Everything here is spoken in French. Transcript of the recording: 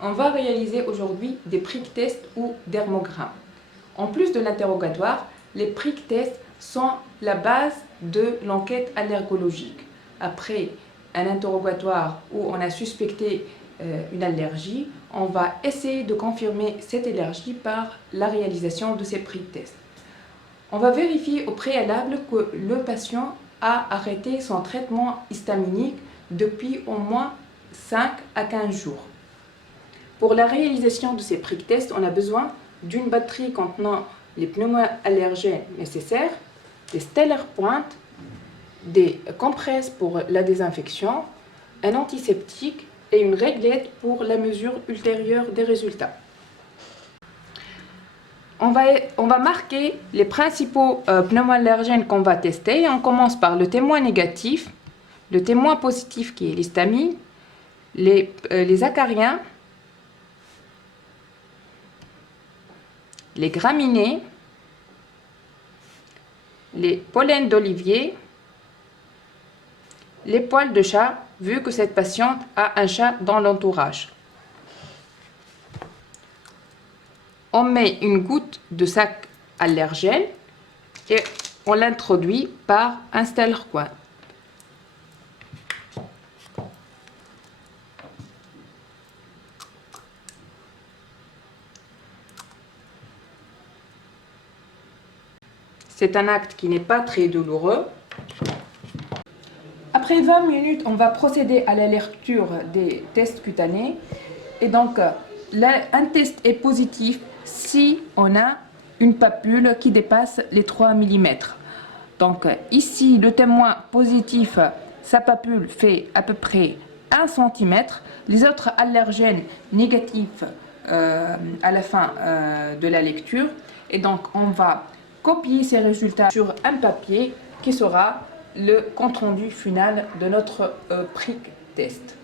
On va réaliser aujourd'hui des prick tests ou dermogrammes. En plus de l'interrogatoire, les prick tests sont la base de l'enquête allergologique. Après un interrogatoire où on a suspecté une allergie, on va essayer de confirmer cette allergie par la réalisation de ces prick tests. On va vérifier au préalable que le patient a arrêté son traitement histaminique depuis au moins 5 à 15 jours. Pour la réalisation de ces prick tests, on a besoin d'une batterie contenant les pneumoallergènes nécessaires, des stellar points, des compresses pour la désinfection, un antiseptique et une réglette pour la mesure ultérieure des résultats. On va marquer les principaux pneumoallergènes qu'on va tester. On commence par le témoin négatif, le témoin positif qui est l'histamine, les acariens, les graminées, les pollens d'olivier, les poils de chat, vu que cette patiente a un chat dans l'entourage. On met une goutte de sac allergène et on l'introduit par un stellar point. C'est un acte qui n'est pas très douloureux. Après 20 minutes, on va procéder à la lecture des tests cutanés. Et donc, un test est positif si on a une papule qui dépasse les 3 mm. Donc, ici, le témoin positif, sa papule fait à peu près 1 cm. Les autres allergènes négatifs à la fin de la lecture. Et donc, on va copier ces résultats sur un papier qui sera le compte-rendu final de notre prick test.